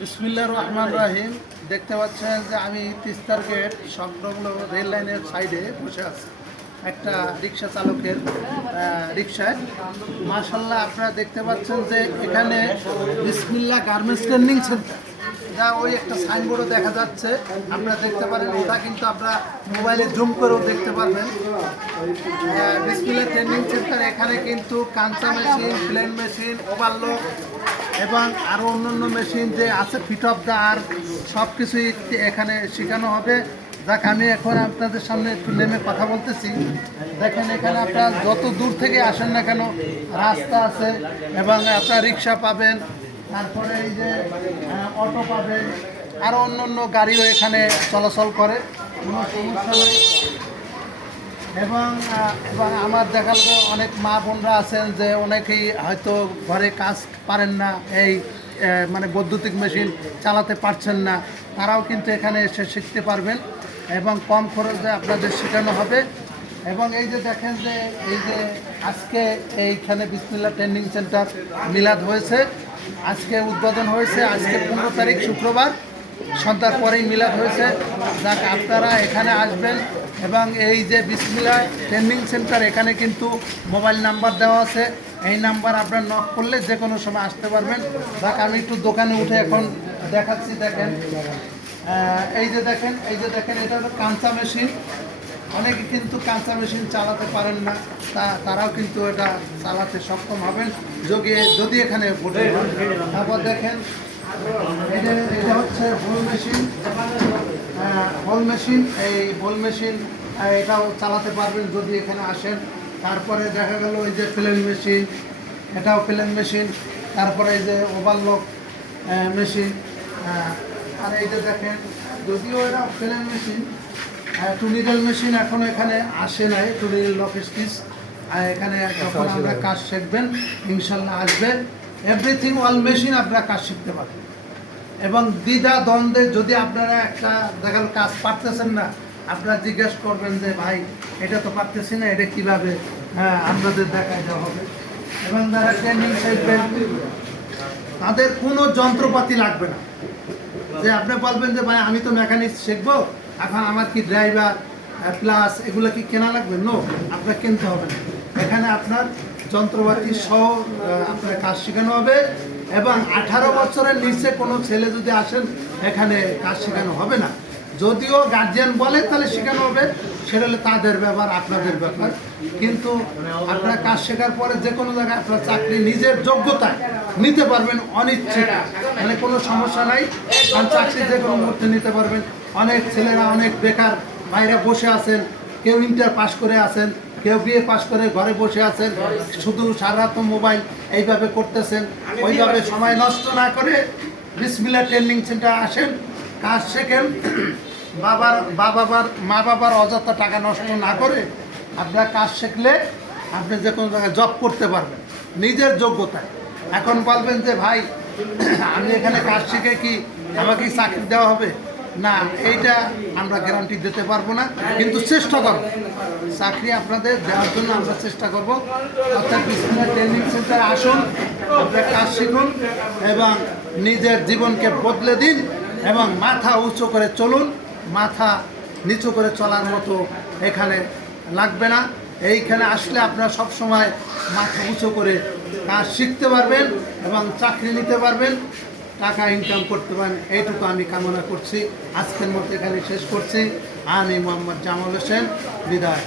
বিসমিল্লাহির রহমানির রহিম। দেখতে পাচ্ছেন যে আমি তিস্তার গেট সংলগ্ন রেল লাইনের সাইডে বসে আছি একটা রিক্সা চালকের রিক্সায়। মাশাআল্লাহ, আপনারা দেখতে পাচ্ছেন যে এখানে বিসমিল্লাহ গার্মেন্টস ট্রেনিং সেন্টার, যা ওই একটা সাইনবোর্ডও দেখা যাচ্ছে, আপনারা দেখতে পারেন। ওটা কিন্তু আপনারা মোবাইলে জুম করেও দেখতে পারবেন। বিসমিল্লাহ ট্রেনিং সেন্টার, এখানে কিন্তু কাঁচা মেশিন, প্লেন মেশিন, ওভারলক এবং আরও অন্যান্য মেশিন যে আছে, ফিট অফ দ্য আর সব কিছুই এখানে শেখানো হবে। যাক, আমি এখন আপনাদের সামনে একটু নেমে কথা বলতেছি। দেখেন, এখানে আপনারা যত দূর থেকে আসেন না কেন রাস্তা আছে এবং আপনারা রিক্সা পাবেন, তারপরে এই যে অটো পাবেন, আরও অন্য গাড়িও এখানে চলাচল করে, কোনো সমস্যা নেই। এবং আমার দেখা গেল অনেক মা বোনরা আছেন যে অনেকেই হয়তো ঘরে কাজ পারেন না, এই মানে বৈদ্যুতিক মেশিন চালাতে পারছেন না, তারাও কিন্তু এখানে এসে শিখতে পারবেন এবং কম খরচে আপনাদের শেখানো হবে। এবং এই যে দেখেন যে এই যে আজকে এইখানে বিসমিল্লাহ ট্রেনিং সেন্টার মিলাদ হয়েছে, আজকে উদ্বোধন হয়েছে। আজকে 15 তারিখ শুক্রবার, সন্ধ্যার পরেই মিলাদ হয়েছে। যাক, আপনারা এখানে আসবেন এবং এই যে বিসমিল্লাহ ট্রেনিং সেন্টার, এখানে কিন্তু মোবাইল নাম্বার দেওয়া আছে। এই নাম্বার আপনার নক করলে যে কোনো সময় আসতে পারবেন। যাক, আমি একটু দোকানে উঠে এখন দেখাচ্ছি। দেখেন, এই যে দেখেন এটা হলো কাঁচা মেশিন। অনেকে কিন্তু কাঁচা মেশিন চালাতে পারেন না, তারাও কিন্তু এটা চালাতে সক্ষম হবেন যদি এখানে ভোটে। তারপর দেখেন, এটা হচ্ছে হোল মেশিন, এই হোল মেশিন এটাও চালাতে পারবেন যদি এখানে আসেন। তারপরে দেখা গেল এই যে প্লেন মেশিন, এটাও প্লেন মেশিন। তারপরে এই যে ওভারলক মেশিন, আর এই যে দেখেন, যদিও এটা plain machine, two needle machine এখনও এখানে আসে নাই, টু নিডল লক স্টিচ। এখানে যখন আমরা কাজ শিখবেন ইনশাল্লাহ আসবে। এভরিথিং অল মেশিন আপনারা কাজ শিখতে পারবেন। এবং দ্বিধা দ্বন্দ্বে যদি আপনারা একটা দেখাল কাজ পারতেছেন না, আপনারা জিজ্ঞেস করবেন যে ভাই এটা তো পারতেছি না, এটা কীভাবে আপনাদের দেখায় দেওয়া হবে। এবং যারা ট্রেনিং শিখবেন তাদের কোনো যন্ত্রপাতি লাগবে না, যে আপনি বলবেন যে ভাই আমি তো মেকানিক শিখবো, এখন আমার কি ড্রাইভার প্লাস এগুলো কি কেনা লাগবে? নো, আপনার কিনতে হবে না। এখানে আপনার যন্ত্রপাতি সহ আপনার কাজ শেখানো হবে। এবং 18 বছরের নিচে কোনো ছেলে যদি আসেন এখানে কাজ শেখানো হবে না। যদিও গার্জিয়ান বলে তাহলে শেখানো হবে, সেটা হলে তাদের ব্যাপার, আপনাদের ব্যাপার। কিন্তু আপনারা কাজ শেখার পরে যে কোনো জায়গায় আপনার চাকরি নিজের যোগ্যতায় নিতে পারবেন অনিচ্ছিত, মানে কোনো সমস্যা নাই। কারণ চাকরি যে কোনো মুহূর্তে নিতে পারবেন। অনেক ছেলেরা, অনেক বেকার বাইরে বসে আছেন, কেউ ইন্টার পাস করে আছেন, কেউ বিএ পাস করে ঘরে বসে আছেন, শুধু সারারাত মোবাইল এইভাবে করতেছেন। ওইভাবে সময় নষ্ট না করে বিসমিল্লাহ ট্রেনিং সেন্টার আসেন, কাজ শেখেন। মা বাবার অযথা টাকা নষ্ট না করে আপনারা কাজ শিখলে আপনি যে কোনো জায়গায় জব করতে পারবেন নিজের যোগ্যতায়। এখন বলবেন যে ভাই আমি এখানে কাজ শিখে কি আমাকে চাকরি দেওয়া হবে? না, এইটা আমরা গ্যারান্টি দিতে পারবো না, কিন্তু চেষ্টা করব, চাকরি আপনাদের দেওয়ার জন্য আমরা চেষ্টা করব। অর্থাৎ বিসমিল্লাহ ট্রেনিং সেন্টারে আসুন, আপনারা কাজ শিখুন এবং নিজের জীবনকে বদলে দিন এবং মাথা উঁচু করে চলুন। মাথা নিচু করে চলার মতো এখানে লাগবে না। এইখানে আসলে আপনারা সব সময় মাথা উঁচু করে কাজ শিখতে পারবেন এবং চাকরি নিতে পারবেন, টাকা ইনকাম করতে পারেন। এইটুকু আমি কামনা করছি। আজকের মতো এখানে শেষ করছি। আমি মোহাম্মদ জামাল হোসেন, বিদায়।